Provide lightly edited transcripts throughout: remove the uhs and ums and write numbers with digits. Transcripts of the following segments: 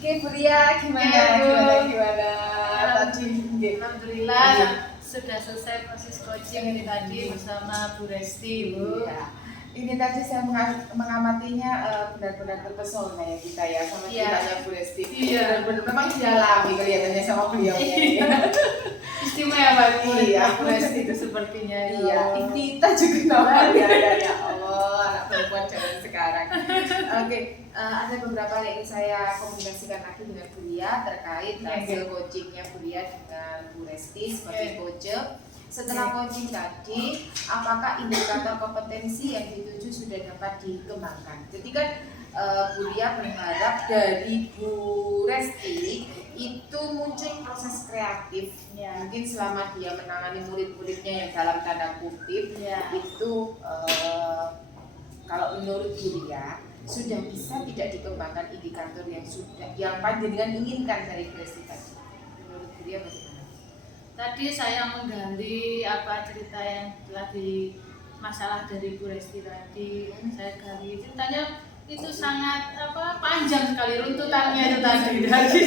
Oke, Buria, gimana? Tadi, Alhamdulillah sudah selesai proses coaching ini tadi bersama Bu Resti, Bu. Iya. Ini tadi saya mengamatinya benar-benar terpesona ya kita ya sama ceritanya Bu Resti. Iya. Benar-benar memang dialami kelihatannya sama beliau ya. Istimewa Bu Resti itu sepertinya. Iya, Ivita juga namanya ya Allah, anak perempuan zaman sekarang. Oke, ada beberapa yang ingin saya komunikasikan lagi dengan Buria terkait hasil coachingnya Buria dengan Bu Resti sebagai coach. Setelah coaching tadi, apakah indikator kompetensi yang dituju sudah dapat dikembangkan? Jadi kan Buria berharap dari Bu Resti itu muncul proses kreatif. Mungkin selama dia menangani murid-muridnya yang dalam tanda kutip itu kalau menurut Buria sudah bisa tidak dikembangkan indikator yang panjenengan inginkan dari Bu Resti tadi. Menurut Buria bagaimana? Tadi saya menggali apa cerita yang telah masalah dari Bu Resti tadi. Saya gali ceritanya itu sangat panjang sekali runtutannya itu tadi. Jadi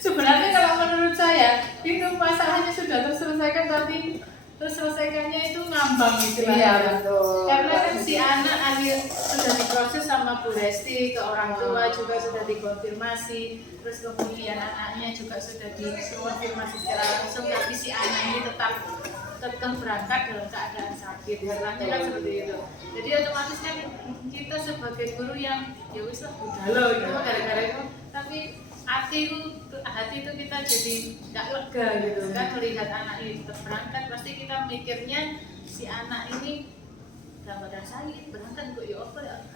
sebenarnya kalau menurut saya itu masalahnya sudah terselesaikan, tapi terselesaikannya itu ngambang gitu. Iya, betul. Karena kan si anak sudah diproses sama Bu Resti ke orang tua juga sudah dikonfirmasi, terus kemudian anaknya juga sudah dikonfirmasi secara langsung, tapi si anak ini tetap berangkat dalam keadaan sakit. Istilahnya kan seperti itu. Jadi otomatis kan kita sebagai guru yang ya wis lah udah loh itu gara-gara itu, tapi hati itu kita jadi nggak lega gitu kan melihat anak ini tetap berangkat. Pasti kita mikirnya si anak ini dalam badan sakit berangkat kok ya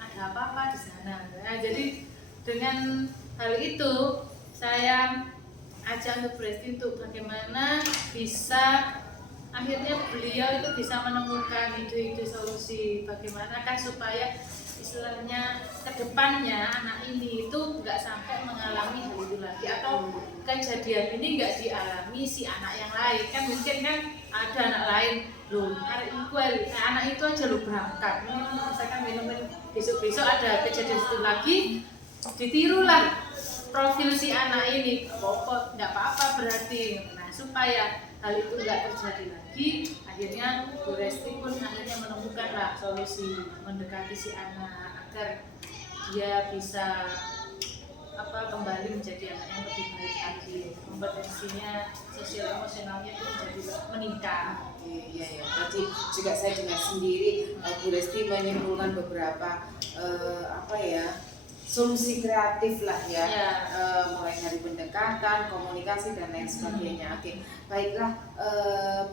ada apa-apa di sana. Nah, jadi dengan hal itu saya ajak Bu Resti untuk bagaimana bisa akhirnya beliau itu bisa menemukan ide-ide solusi bagaimana kan supaya istilahnya kedepannya anak ini itu nggak sampai mengalami hal itu lagi, atau kejadian ini nggak dialami si anak yang lain. Kan mungkin kan ada anak lain loh, anak itu aja lo berangkat, misalkan minum besok ada kejadian itu lagi, ditirulah profil si anak ini, pokok nggak apa-apa berarti. Nah, supaya hal itu nggak terjadi lagi, akhirnya Bu Resti pun akhirnya menemukanlah solusi mendekati si anak agar dia bisa kembali menjadi anak yang lebih baik lagi, kompetensinya sosial emosionalnya itu menjadi meningkat. Iya ya, tadi juga saya dengar sendiri Bu Resti menyimpulkan beberapa solusi kreatif lah ya. Mulai dari pendekatan, komunikasi dan lain sebagainya. Oke, baiklah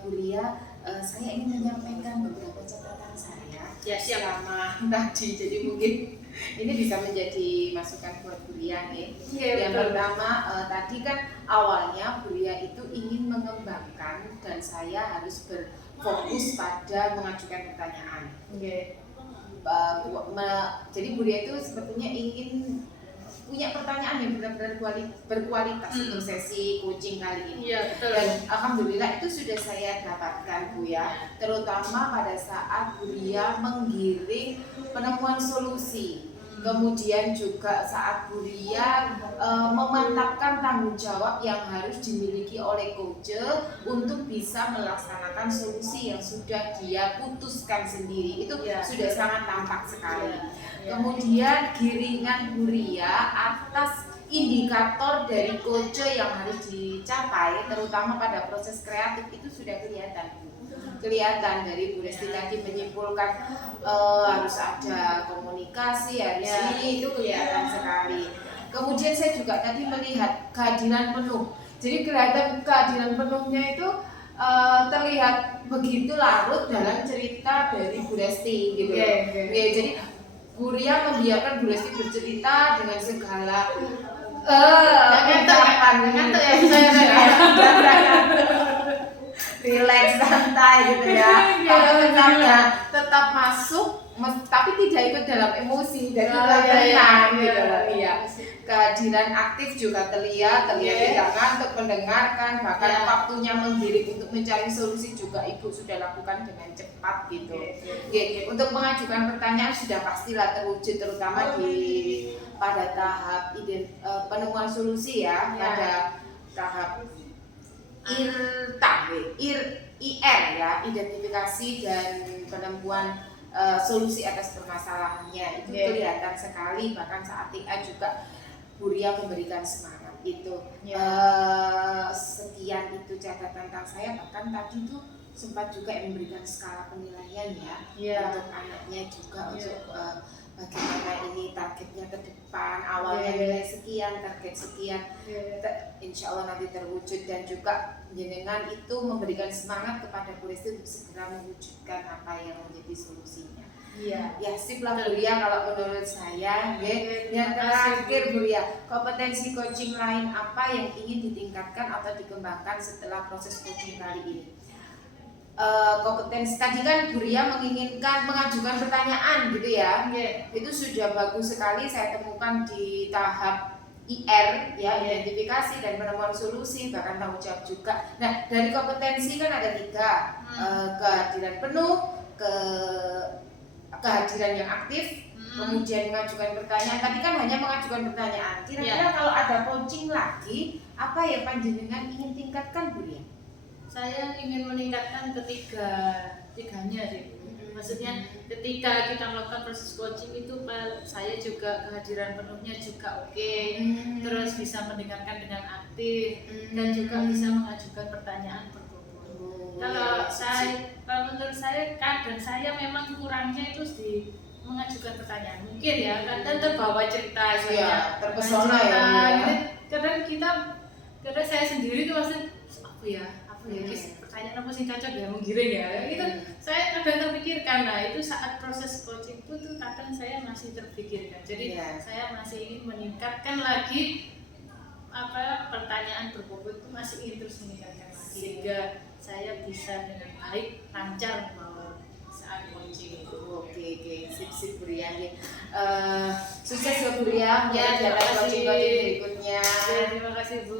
Buria, saya ingin menyampaikan beberapa catatan saya selama tadi, jadi mungkin ini bisa menjadi masukan buat Buria nih. Yang pertama tadi kan awalnya Buria itu ingin mengembangkan dan saya harus berfokus pada mengajukan pertanyaan. Jadi Buria itu sepertinya ingin punya pertanyaan yang benar-benar berkualitas untuk sesi coaching kali ini. Iya, betul. Dan alhamdulillah itu sudah saya dapatkan Bu ya, terutama pada saat Buria menggiring penemuan solusi. Kemudian juga saat Buria memantapkan tanggung jawab yang harus dimiliki oleh coach untuk bisa melaksanakan solusi yang sudah dia putuskan sendiri. Itu sudah sangat tampak sekali. Kemudian giringan Buria atas indikator dari coach yang harus dicapai, terutama pada proses kreatif itu sudah kelihatan dari Bu Resti tadi menyimpulkan harus ada komunikasi, harus ini, itu kelihatan sekali. Kemudian saya juga tadi melihat kehadiran penuh. Jadi kelihatan kehadiran penuhnya itu terlihat begitu larut dalam cerita dari Bu Resti gitu. Jadi Buria membiarkan Bu Resti bercerita dengan segala ngantuk ya saya relax, santai gitu ya. Kalau tetap masuk tapi tidak ikut dalam emosi dan Oh, tetap iya, tenang iya, gitu loh. iya. Iya. Kehadiran aktif juga terlihat tidak ngantuk mendengarkan, bahkan Iya. waktunya menggiring untuk mencari solusi juga ibu sudah lakukan dengan cepat gitu. Oke, untuk mengajukan pertanyaan sudah pastilah terwujud, terutama di pada tahap penemuan solusi ya, Ya. pada tahap IR ya, identifikasi dan penemuan solusi atas permasalahannya. Itu kelihatan sekali, bahkan saat TA juga Bu Ria memberikan semangat itu. Sekian itu catatan tentang saya, bahkan tadi tuh sempat juga memberikan skala penilaian ya untuk anaknya juga, untuk bagaimana ini targetnya ke depan, awalnya nilai sekian, target sekian, insya Allah nanti terwujud. Dan juga jenengan itu memberikan semangat kepada Bu Lesti untuk segera mewujudkan apa yang menjadi solusinya. Ya sip lah Bu Ria kalau menurut saya. Yang terakhir Bu Ria, kompetensi coaching lain apa yang ingin ditingkatkan atau dikembangkan setelah proses coaching kali ini? Kompetensi tadi kan Bu Ria menginginkan mengajukan pertanyaan gitu ya. Itu sudah bagus sekali, saya temukan di tahap IR ya, identifikasi dan penemuan solusi, bahkan tanggung jawab juga. Nah, dari kompetensi kan ada 3, kehadiran penuh, kehadiran yang aktif, kemudian mengajukan pertanyaan. Tadi kan hanya mengajukan pertanyaan. Kira-kira kalau ada coaching lagi, apa yang panjenengan ingin tingkatkan Bu Ria? Saya ingin meningkatkan ketiganya sih. Maksudnya ketika kita melakukan proses coaching itu saya juga kehadiran penuhnya juga oke. Terus bisa mendengarkan dengan aktif dan juga bisa mengajukan pertanyaan berbobot. Kalau menurut saya kadang saya memang kurangnya itu di mengajukan pertanyaan. Mungkin ya kadang terbawa cerita saya. Terpesona ya. Kadang saya sendiri tuh maksud apa ya pertanyaan apa sih cocok ya menggiring ya gitu. Saya kadang terpikirkan. Nah itu saat proses coaching itu tuh kadang saya masih terpikirkan. Jadi saya masih ingin meningkatkan lagi pertanyaan berbobot itu, masih ingin terus meningkatkan lagi sehingga saya bisa dengan baik lancar saat coaching itu. Oke, sip Bu Ria. Sukses ya Bu Ria. Ya, terima kasih. Coaching berikutnya. Terima kasih Bu.